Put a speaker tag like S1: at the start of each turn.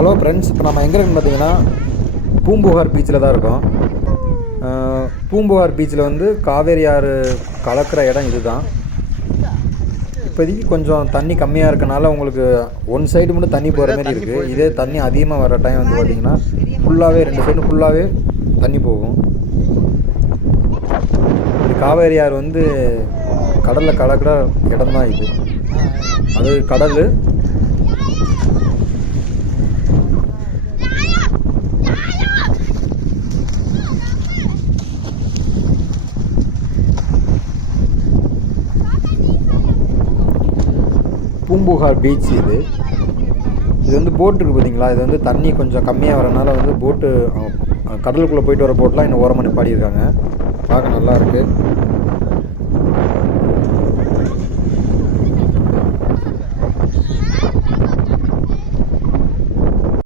S1: Hello friends இப்போ நம்ம எங்கே இருக்குன்னு பார்த்தீங்கன்னா பூம்புகார் பீச்சில் தான் இருக்கோம். பூம்புகார் பீச்சில் வந்து காவேரி ஆறு கலக்கிற இடம் இதுதான். இப்போதைக்கு கொஞ்சம் தண்ணி கம்மியாக இருக்கனால உங்களுக்கு ஒன் சைடு மட்டும் தண்ணி போகிற மாதிரி இருக்குது இதே தண்ணி அதிகமாக வர டைம் வந்து பார்த்தீங்கன்னா ஃபுல்லாகவே ரெண்டு சைடு ஃபுல்லாகவே தண்ணி போகும். இது காவேரி ஆறு வந்து கடலில் கலக்கிற இடம் தான் இது. அது கடல். பூம்புகார் பீச் இது. இது வந்து போட் இருக்குது பார்த்தீங்களா இது வந்து தண்ணி கொஞ்சம் கம்மியாக வரனால வந்து போட்டு கடலுக்குள்ளே போயிட்டு வர போட்லாம் இன்னும் ஓரமாக நிப்பாடியிருக்காங்க பார்க்க நல்லா இருக்குது